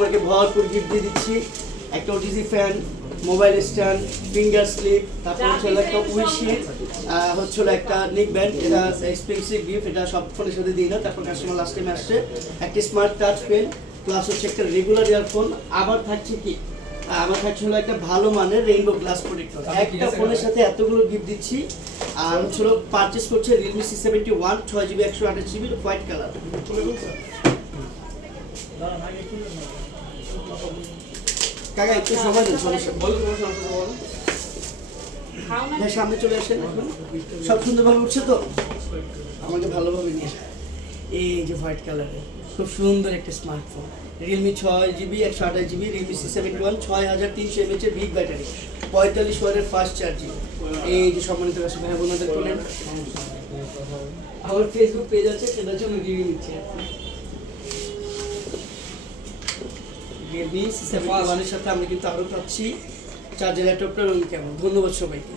কাস্টমারকে ভরপুর গিফট দিয়ে দিচ্ছি। একটা OTG fan, mobile stand, finger slip, তারপর হচ্ছে একটা উইশিট, হচ্ছে একটা নেক ব্যান্ড। এটা এক্সপেন্সিভ গিফট, এটা সব ফোনের সাথে দিই না। তারপর কাস্টমার লাস্ট টাইমে আসছে একটা স্মার্ট টাচ পেন, প্লাস হচ্ছে একটা রেগুলার ইয়ারফোন। আবার থাকছে কি, আমার থাকছে হলো একটা ভালো মানের রেইনবো গ্লাস প্রোটেক্টর। একটা ফোনের সাথে এতগুলো গিফট দিচ্ছি। আর হচ্ছে পারচেস করছে Realme C71 6GB 128GB white colour. কাকা একটু সময় দিন, সমস্যা ভাই সামনে চলে আসেন। সব সুন্দরভাবে উঠছে তো, আমাকে ভালোভাবে নিয়ে এই যে হোয়াইট কালারের খুব সুন্দর একটা smartphone, Realme 6GB 128GB, Realme C71 6300 mAh এর বিগ ব্যাটারি, 45 ওয়াটের ফাস্ট চার্জিং। এই যে সম্মানিত কাস্টমার ভাই বোনদের বলেন, আমার ফেসবুক পেজ আছে, সেটার জন্য রিভিউ নিচ্ছি। রিয়েলমি C71 এর সাথে আমরা কিন্তু আরও পাচ্ছি চার্জার, ল্যাপটপটা রঙিন কেমন। ধন্যবাদ সবাইকে।